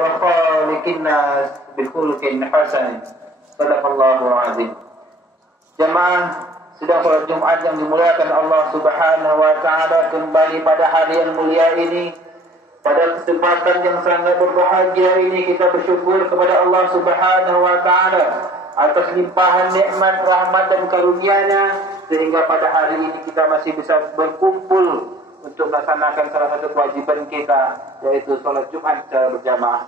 وخالق الناس بخلق حسن. صدق الله العظيم. Jemaah sedang sholat Jumat yang dimuliakan Allah Subhanahu wa taala, kembali pada hari yang mulia ini, pada kesempatan yang sangat berbahagia ini, kita bersyukur kepada Allah Subhanahu wa taala atas limpahan nikmat, rahmat dan karunia-Nya, sehingga pada hari ini kita masih bisa berkumpul untuk melaksanakan salah satu kewajiban kita, yaitu sholat Jumat secara berjamaah.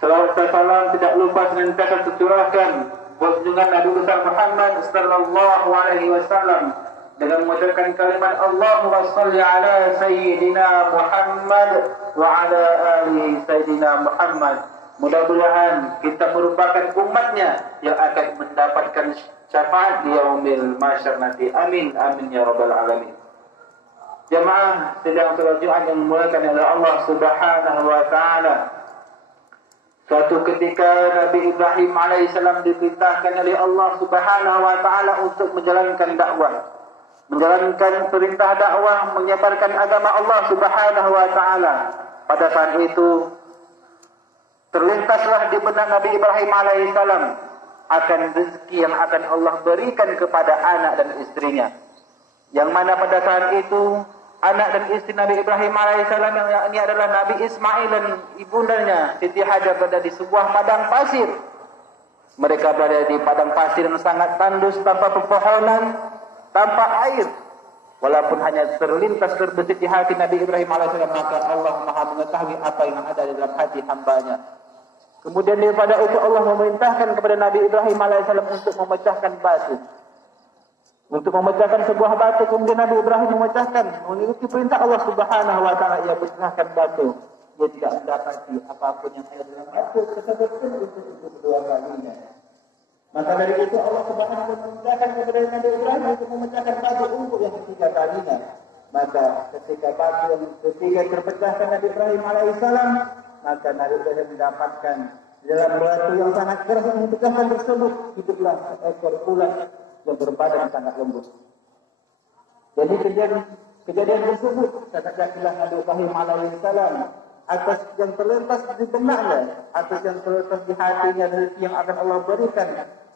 Salawat dan salam tidak lupa senantiasa tercurahkan buat junjungan Nabi besar Muhammad sallallahu alaihi wasallam dengan mengucapkan kalimat Allahumma shalli ala sayyidina Muhammad wa ala ali sayyidina Muhammad. Mudah-mudahan kita merupakan umatnya yang akan mendapatkan syafaat di yaumil mahsyar nanti. Amin amin ya rabbal alamin. Jemaah sedang sholat Jumat yang dimuliakan oleh Allah Subhanahu wa taala. Suatu ketika Nabi Ibrahim alaihissalam diperintahkan oleh Allah Subhanahu wa taala untuk menjalankan dakwah, menjalankan perintah dakwah, menyebarkan agama Allah Subhanahu wa taala. Pada saat itu terlintaslah di benak Nabi Ibrahim alaihissalam akan rezeki yang akan Allah berikan kepada anak dan istrinya. Yang mana pada saat itu anak dan istri Nabi Ibrahim alaihissalam yang ini adalah Nabi Ismail dan ibundanya Siti Hajar berada di sebuah padang pasir. Mereka berada di padang pasir yang sangat tandus, tanpa pepohonan, tanpa air. Walaupun hanya terbersit di hati Nabi Ibrahim alaihissalam, maka Allah Maha mengetahui apa yang ada di dalam hati hambanya. Kemudian daripada itu Allah memerintahkan kepada Nabi Ibrahim alaihissalam untuk memecahkan batu. Untuk memecahkan sebuah batu, kemudian Nabi Ibrahim memecahkan, mengikuti perintah Allah Subhanahu wa taala, ia pecahkan batu. Dia tidak mendapati apapun yang ada dalam batu tersebut untuk kedua kalinya. Maka dari itu Allah Subhanahu wa taala memudahkan kepada Nabi Ibrahim untuk memecahkan batu untuk yang ketiga kalinya. Maka ketika batu yang ketiga terpecahkan Nabi Ibrahim alaihissalam, maka Nabi Ibrahim mendapatkan dalam batu yang sangat keras yang dipecahkan tersebut hiduplah seekor ular yang berbadan sangat lembut. Jadi kejadian tersebut katakanlah Nabi Ibrahim alaihissalam atas yang terlintas di benaknya, atas yang terlintas di hatinya rezeki yang akan Allah berikan.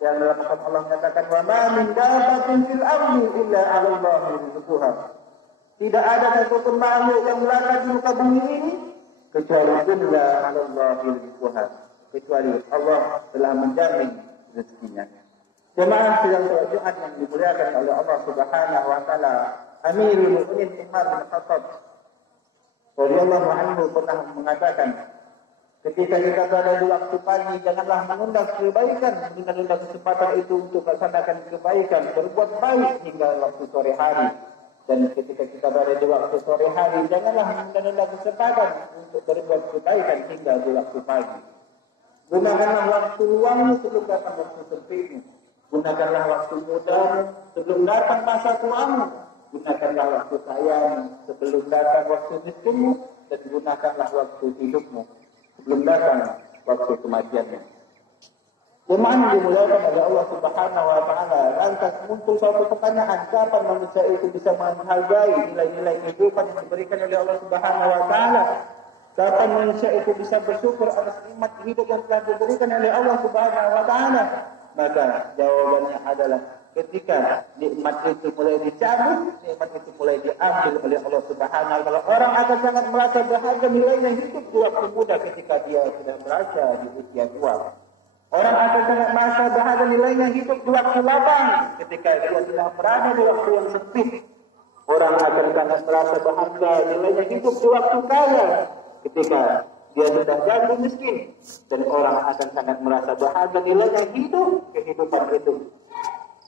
Yang dalam Allah mengatakan wa ma min dabbatin fil ardi illa 'ala Allahi rizquha. Tidak ada satu makhluk yang melata di muka bumi ini kecuali illa 'ala Allahi rizquha, kecuali Allah telah menjamin rezekinya. Jemaah sedang sholat Jumat yang dimuliakan oleh Allah Subhanahu wa taala, Amirul Mukminin Umar bin Khattab radhiyallahu anhu pernah mengatakan, ketika kita berada di waktu pagi, janganlah menunda kebaikan, menunda kesempatan itu untuk melaksanakan kebaikan, berbuat baik hingga waktu sore hari. Dan ketika kita berada di waktu sore hari, janganlah menunda kesempatan untuk berbuat kebaikan hingga di waktu pagi. Gunakanlah waktu luangmu sebelum datang waktu sempitmu. Gunakanlah waktu mudamu sebelum datang masa tuamu. Gunakanlah waktu sayang sebelum datang waktu miskinmu. Dan gunakanlah waktu hidupmu sebelum datang waktu kematianmu. Jemaah dimuliakan oleh Allah Subhanahu wa taala, lantas muncul suatu pertanyaan, kapan manusia itu bisa menghargai nilai-nilai kehidupan yang diberikan oleh Allah Subhanahu wa taala? Kapan manusia itu bisa bersyukur atas nikmat hidup yang telah diberikan oleh Allah Subhanahu wa taala? Maka jawabannya adalah ketika nikmat itu mulai dicabut, nikmat itu mulai diambil oleh Allah Subhanahu wa taala. Orang akan sangat merasa berharga nilainya hidup di waktu muda ketika dia sudah berada di usia tua. Orang akan sangat merasa berharga nilainya hidup di waktu lapang ketika dia sedang berada di waktu yang sempit. Orang akan sangat merasa berharga nilainya hidup di waktu kaya ketika dia sudah jatuh miskin. Dan orang akan sangat merasa berharga nilainya hidup kehidupan itu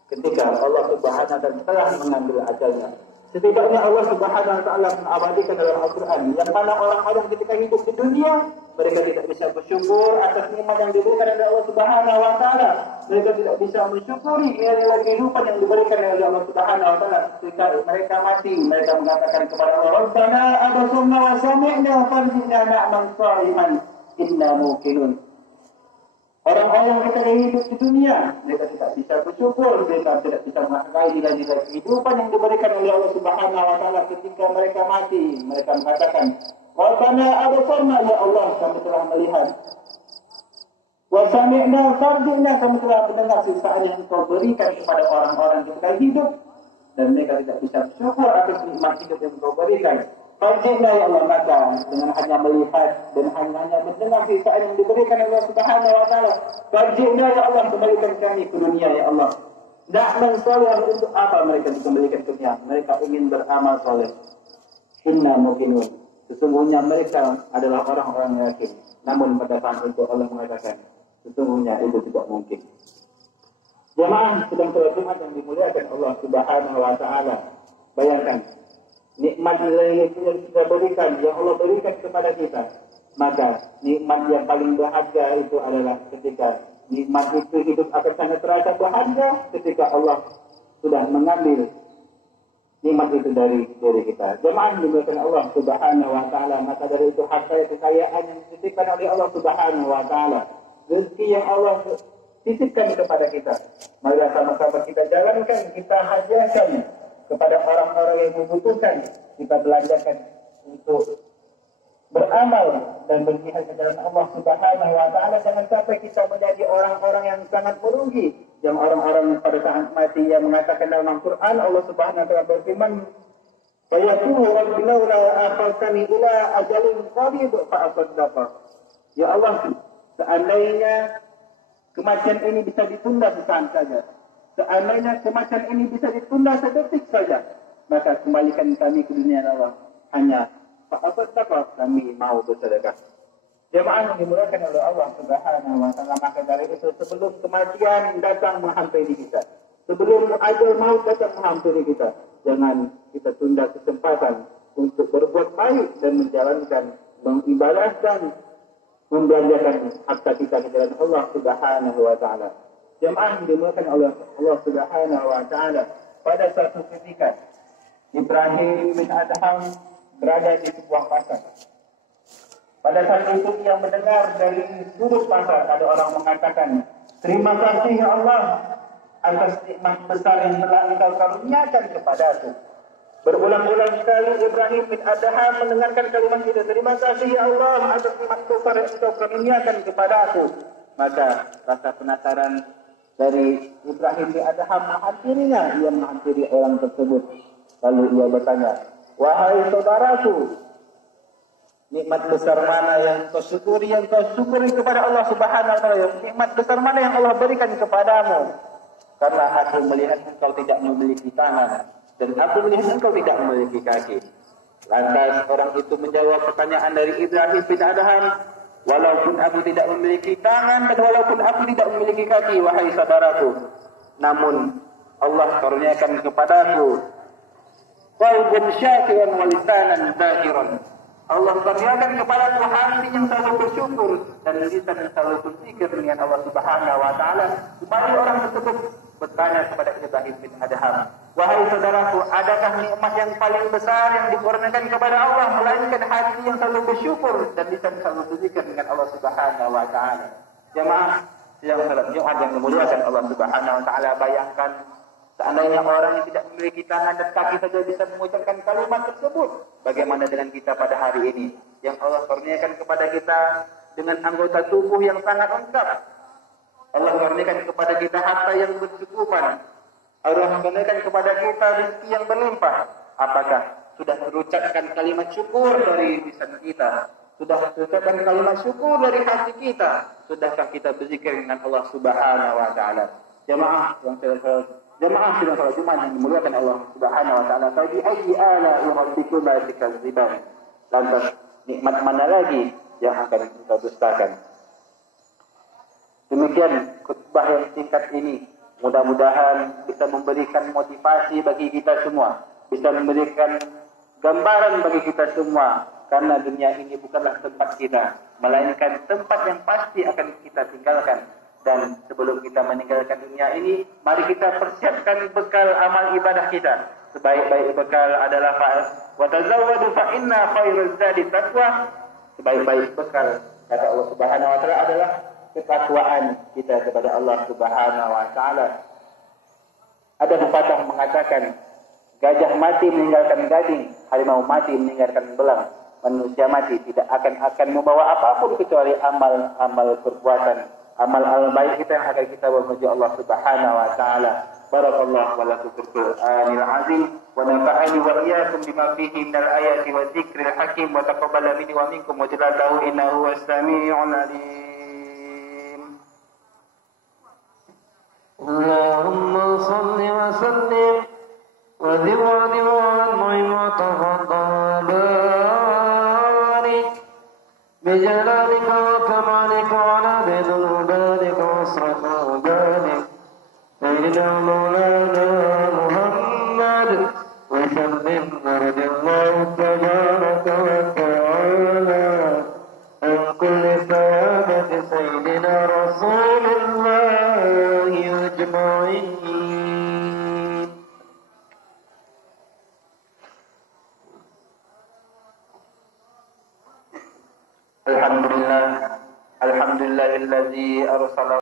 ketika Allah Subhanahu wa taala telah mengambil ajalnya. Setidaknya Allah Subhanahu wa taala mengabadikan dalam Al-Quran yang mana orang-orang ketika hidup di dunia mereka tidak bisa bersyukur atas nikmat yang diberikan oleh Allah Subhanahu wa taala. Mereka tidak bisa mensyukuri nilai kehidupan yang diberikan oleh Allah Subhanahu wa taala. Ketika mereka mati, mereka mengatakan kepada Allah, "Rabbana absarna wa sami'na farji'na na'mal shalihan inna muqinun." Orang-orang ketika hidup di dunia, mereka tidak bisa bersyukur, mereka tidak bisa menghargai nilai-nilai kehidupan yang diberikan oleh Allah Subhanahu wa taala. Ketika mereka mati, mereka mengatakan, "Rabbana absarna, ya Allah, kami telah telah melihat. Wa sami'na farji'na, kami telah mendengar siksaan yang Engkau berikan kepada orang-orang yang kekal hidup dan mereka tidak bisa bersyukur atas nikmat hidup yang Engkau berikan. Farji'na ya Allah, maka dengan hanya melihat dan hanya mendengar siksaan yang diberikan Allah Subhanahu wa taala, farji'na ya Allah, kembalikan kami ke dunia ya Allah. Na'mal salih, untuk apa mereka dikembalikan ke dunia? Mereka ingin beramal saleh. Inna muqinun, sesungguhnya mereka adalah orang-orang yang yakin. Namun pada saat itu Allah mengatakan, sesungguhnya itu tidak mungkin. Jemaah sedang sholat Jumat yang dimuliakan Allah Subhanahu wa taala. Bayangkan nikmat yang kita berikan, yang Allah berikan kepada kita. Maka nikmat yang paling berharga itu adalah ketika nikmat itu hidup akan sangat terasa berharga ketika Allah sudah mengambil nikmat itu dari diri kita. Jemaah dimuliakan Allah Subhanahu wa taala, maka dari itu harta kekayaan yang dititipkan oleh Allah Subhanahu wa taala, rezeki yang Allah titipkan kepada kita, marilah sama-sama kita jalankan, kita hadiahkan kepada orang-orang yang membutuhkan, kita belanjakan untuk beramal dan berjihad di jalan Allah Subhanahu wa taala. Jangan sampai kita menjadi orang-orang yang sangat merugi, yang orang-orang yang pada saat mati yang mengatakan dalam Al-Quran, Allah Subhanahu wa taala berfirman, "Fa yaqulu rabbi laula akhartani ila ajalin qarib fa asaddaqa." Ya Allah, seandainya kematian ini bisa ditunda sesaat saja, seandainya kematian ini bisa ditunda sedetik saja, maka kembalikan kami ke dunia Allah. Hanya apa kami mau bersedekah. Jemaah yang dimuliakan oleh Allah Subhanahu wa taala, maka dari itu sebelum kematian datang menghampiri kita, sebelum ajal maut datang menghampiri kita, jangan kita tunda kesempatan untuk berbuat baik dan menjalankan, mengibadahkan, membelanjakan harta kita ke jalan Allah Subhanahu wa taala. Jemaah yang dimuliakan oleh Allah Subhanahu wa taala, pada suatu ketika Ibrahim bin Adham berada di sebuah pasar. Pada saat itu ia mendengar dari sudut pasar ada orang mengatakan, "Terima kasih ya Allah atas nikmat besar yang telah Engkau karuniakan kepadaku." Berulang-ulang kali Ibrahim bin Adham mendengarkan kalimat itu, "Terima kasih ya Allah atas nikmat besar yang Engkau karuniakan kepadaku." Maka rasa penasaran dari Ibrahim bin Adham menghampirinya, ia menghampiri orang tersebut. Lalu ia bertanya, "Wahai saudaraku, nikmat besar mana yang kau syukuri kepada Allah Subhanahu wa taala? Nikmat besar mana yang Allah berikan kepadamu? Karena aku melihat engkau tidak memiliki tangan dan aku melihat engkau tidak memiliki kaki." Lantas orang itu menjawab pertanyaan dari Ibrahim bin Adham, "Walaupun aku tidak memiliki tangan dan walaupun aku tidak memiliki kaki, wahai saudaraku, namun Allah karuniakan kepadaku qalbun syakiran wa lisanan dzakiran." Allah karuniakan kepadaku hati yang selalu bersyukur dan lisan yang selalu berzikir dengan Allah Subhanahu wa taala. Kembali orang tersebut bertanya kepada Ibrahim bin Adham, "Wahai saudaraku, adakah nikmat yang paling besar yang dikurniakan kepada Allah melainkan hati yang selalu bersyukur dan lisan yang selalu berzikir dengan Allah Subhanahu wa taala?" Jemaah yang salat Jumat yang dimuliakan Allah Subhanahu wa taala, bayangkan seandainya orang yang tidak memiliki tangan dan kaki saja bisa mengucapkan kalimat tersebut, bagaimana dengan kita pada hari ini yang Allah karuniakan kepada kita dengan anggota tubuh yang sangat lengkap. Allah karuniakan kepada kita harta yang bercukupan. Allah karuniakan kepada kita rezeki yang berlimpah. Apakah sudah mengucapkan kalimat syukur dari lisan kita? Sudah mengucapkan kalimat syukur dari hati kita? Sudahkah kita berzikir dengan Allah Subhanahu wa taala? Jemaah sidang salat Jumat yang dimuliakan Allah Subhanahu wa taala, "Fa bi ayyi ala'i rabbikuma tukadziban?" Lantas nikmat mana lagi yang akan kita dustakan? Demikian khutbah yang singkat ini, mudah-mudahan bisa memberikan motivasi bagi kita semua, bisa memberikan gambaran bagi kita semua, karena dunia ini bukanlah tempat kita, melainkan tempat yang pasti akan kita tinggalkan. Dan sebelum kita meninggalkan dunia ini, mari kita persiapkan bekal amal ibadah kita. Sebaik-baik bekal adalah wa tazawwadu fa inna khairaz zadi taqwa. Sebaik-baik bekal, kata Allah Subhanahu wa taala, adalah ketakwaan kita kepada Allah Subhanahu wa taala. Ada pepatah mengatakan, gajah mati meninggalkan gading, harimau mati meninggalkan belang. manusia mati tidak akan membawa apapun kecuali amal perbuatan, amal baik kita yang akan kita memuji Allah Subhanahu wa taala. Barakallahu wa lakum fil Qur'anil azim wa nafa'ani wa iyyakum bima fihi minal ayati wa dzikril hakim wa taqabbala minni wa minkum wa jalalahu innahu was-sami'ul alim. Allahumma salli wa sallim wa zid wa an'im wa tafaddal barik bi jalalika wa kamalika wa ala bidulika wa asrafika barik sayyidina maulana Muhammad wa sallim radiyallahu tabaraka wa ta'ala an kulli sahabati sayyidina rasulillah ajma'in. Alhamdulillahilladzi arsala